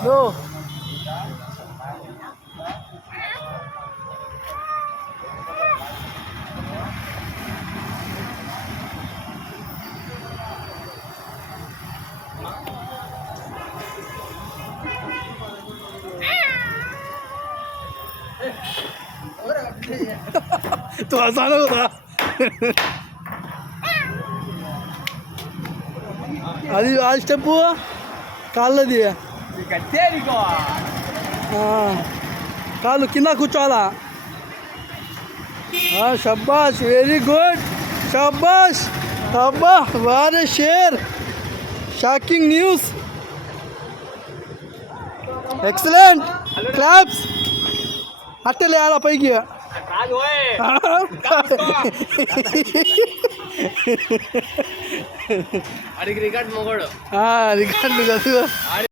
लो तो आसान होता అది ఆ స్టెప్ కాళ్ళది కాళ్ళు కింద కూర్చోవాలా షబ్బాష్ వెరీ గుడ్ షబ్బాష్ అబ్బా వారే share shocking news excellent claps అట్టే లేయాల పైకి అడిగి రికార్డ్ మొగోడు రికార్డు కదా